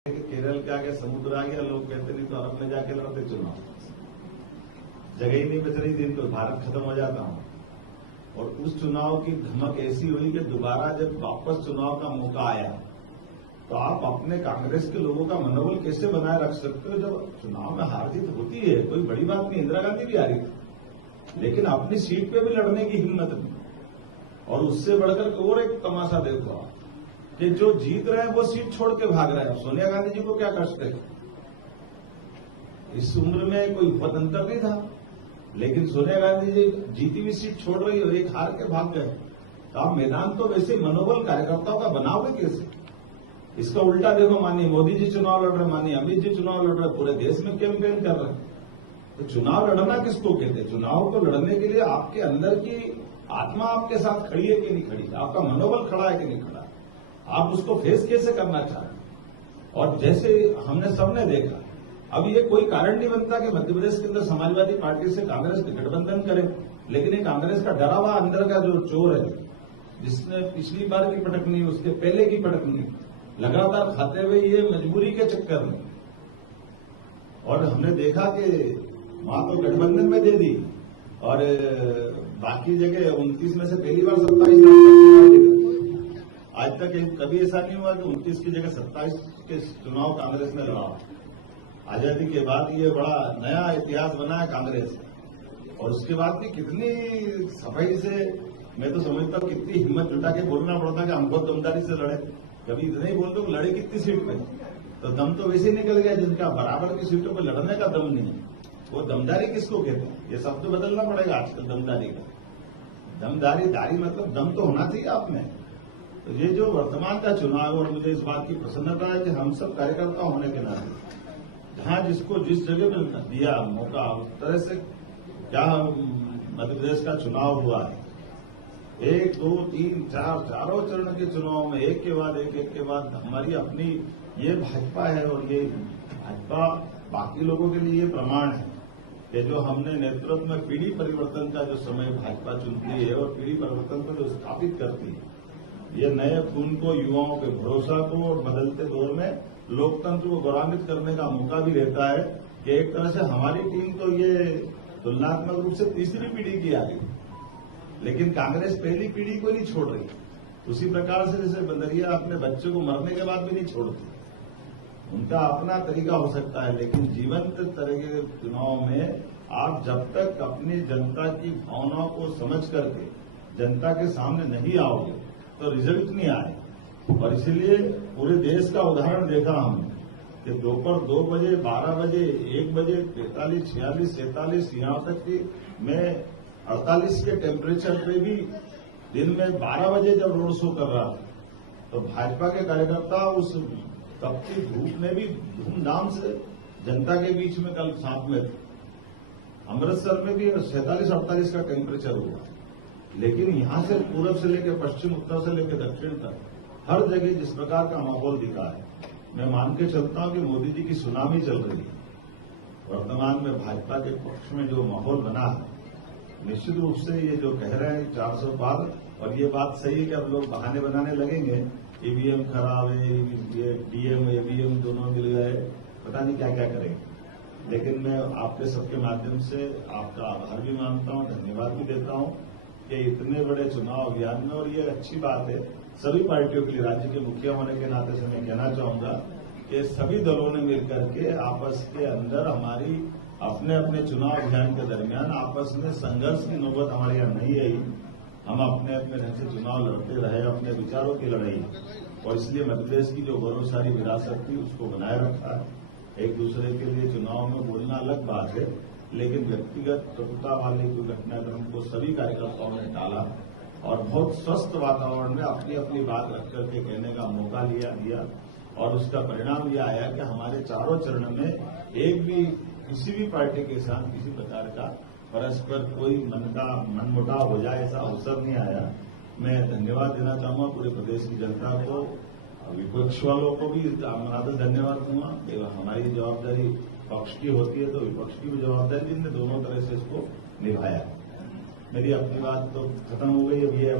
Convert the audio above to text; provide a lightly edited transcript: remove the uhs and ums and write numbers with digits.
कि केरल के आगे समुद्र आ गया, लोग कहते नहीं तो अरब में जाके लड़ते चुनाव, जगह ही नहीं बच रही थी इनको, भारत खत्म हो जाता हूं। और उस चुनाव की धमक ऐसी हुई कि दोबारा जब वापस चुनाव का मौका आया तो आप अपने कांग्रेस के लोगों का मनोबल कैसे बनाए रख सकते हो जब चुनाव में हार जीत होती है, कोई बड़ी बात नहीं। इंदिरा गांधी भी हारी थी, लेकिन अपनी सीट पे भी लड़ने की हिम्मत नहीं। और उससे बढ़कर और एक तमाशा देखो आप कि जो जीत रहे हैं वो सीट छोड़ के भाग रहे हैं। सोनिया गांधी जी को क्या कष्ट है, इस उम्र में कोई बहुत अंतर नहीं था, लेकिन सोनिया गांधी जी जीती हुई सीट छोड़ रही और एक हार के भाग गए। तो आप मैदान तो वैसे मनोबल कार्यकर्ताओं का बनाओगे कैसे? इसका उल्टा देखो, माननीय मोदी जी चुनाव लड़ रहे, माननीय अमित जी चुनाव लड़ रहे, पूरे देश में कैंपेन कर रहे हैं। तो चुनाव लड़ना किसको कहते हैं? चुनाव को लड़ने के लिए आपके अंदर की आत्मा आपके साथ खड़ी है कि नहीं खड़ी, आपका मनोबल खड़ा है कि नहीं खड़ा, आप उसको फेस कैसे करना चाहते हैं। और जैसे हमने सबने देखा, अब ये कोई कारण नहीं बनता कि मध्य प्रदेश के अंदर समाजवादी पार्टी से कांग्रेस गठबंधन करे, लेकिन ये कांग्रेस का डरा हुआ अंदर का जो चोर है, जिसने पिछली बार की पटकनी, उसके पहले की पटकनी लगातार खाते हुए ये मजबूरी के चक्कर में, और हमने देखा कि वहां तो गठबंधन में दे दी और बाकी जगह 29 में से पहली बार 27 आज तक कभी ऐसा नहीं हुआ कि 29 की जगह 27 के चुनाव कांग्रेस ने लड़ा। आजादी के बाद ये बड़ा नया इतिहास बना है कांग्रेस, और उसके बाद भी कितनी सफाई से, मैं तो समझता हूं कितनी हिम्मत जुटा के बोलना पड़ता कि हम बहुत दमदारी से लड़े। कभी इतना ही बोल दो लड़े कितनी सीट पे, तो दम तो वैसे ही निकल गया जिनका बराबर की सीटों पर लड़ने का दम नहीं है। वो दमदारी किसको कहते हैं? ये शब्द बदलना पड़ेगा आजकल दमदारी का। दमदारी दारी मतलब दम तो होना चाहिए आप में। तो ये जो वर्तमान का चुनाव, और मुझे इस बात की प्रसन्नता है कि हम सब कार्यकर्ता होने के नाते जहां जिसको जिस जगह में दिया मौका, उस तरह से क्या मध्य प्रदेश का चुनाव हुआ है, 1, 2, 3, 4 चारों चरण के चुनाव में एक के बाद एक के बाद हमारी अपनी ये भाजपा है। और ये भाजपा बाकी लोगों के लिए ये प्रमाण है कि जो हमने नेतृत्व में पीढ़ी परिवर्तन का जो समय भाजपा चुनती है और पीढ़ी परिवर्तन को जो स्थापित करती है, ये नए खून को, युवाओं के भरोसा को और बदलते दौर में लोकतंत्र को गौरवान्वित करने का मौका भी रहता है कि एक तरह से हमारी टीम तो ये तुलनात्मक रूप से तीसरी पीढ़ी की आ गई, लेकिन कांग्रेस पहली पीढ़ी को नहीं छोड़ रही। उसी प्रकार से जैसे बंदरिया अपने बच्चे को मरने के बाद भी नहीं छोड़ती, उनका अपना तरीका हो सकता है, लेकिन जीवंत तरह के चुनाव में आप जब तक अपनी जनता की भावनाओं को समझ करके जनता के सामने नहीं आओगे तो रिजल्ट नहीं आए। और इसलिए पूरे देश का उदाहरण देखा हमने कि दोपहर 2 बजे, 12 बजे, 1 बजे, 43, 46, 47, यहां तक कि मैं 48 के टेम्परेचर पे भी दिन में 12 बजे जब रोड शो कर रहा था, तो भाजपा के कार्यकर्ता उस तपती धूप में भी धूमधाम से जनता के बीच में कल साथ में थे। अमृतसर में भी 47-48 का टेम्परेचर हुआ, लेकिन यहां से पूरब से लेकर पश्चिम, उत्तर से लेकर दक्षिण तक हर जगह जिस प्रकार का माहौल दिखा है, मैं मान के चलता हूं कि मोदी जी की सुनामी चल रही है। वर्तमान में भाजपा के पक्ष में जो माहौल बना है, निश्चित रूप से ये जो कह रहे हैं 400 पार, और ये बात सही है कि अब लोग बहाने बनाने लगेंगे, ईवीएम खराब है, ये डीएम ईवीएम दोनों मिल गए, पता नहीं क्या क्या करेंगे। लेकिन मैं आपके सबके माध्यम से आपका आभार भी मानता हूं, धन्यवाद भी देता हूं कि इतने बड़े चुनाव अभियान में, और ये अच्छी बात है सभी पार्टियों के लिए, राज्य के मुखिया होने के नाते से मैं कहना चाहूंगा कि सभी दलों ने मिलकर के आपस के अंदर हमारी अपने अपने चुनाव अभियान के दरमियान आपस में संघर्ष की नौबत हमारे यहां नहीं आई। हम अपने अपने ढंग से चुनाव लड़ते रहे, अपने विचारों की लड़ाई, और इसलिए मध्य प्रदेश की जो गौरवशाली विरासत थी उसको बनाए रखा है। एक दूसरे के लिए चुनाव में बोलना अलग बात है, लेकिन व्यक्तिगत कटुता वाले जो घटनाक्रम को सभी कार्यकर्ताओं ने टाला और बहुत स्वस्थ वातावरण में अपनी अपनी बात रख करके कहने का मौका दिया, और उसका परिणाम यह आया कि हमारे चारों चरण में एक भी किसी भी पार्टी के साथ किसी प्रकार का परस्पर कोई मनमुटाव हो जाए ऐसा अवसर नहीं आया। मैं धन्यवाद देना चाहूंगा पूरे प्रदेश की जनता को, विपक्ष वालों को भी धन्यवाद दूंगा। हमारी जवाबदारी पक्ष की होती है तो विपक्ष की भी जवाबदारी, जिनने दोनों तरह से इसको निभाया। मेरी अपनी बात तो खत्म हो गई, अब ये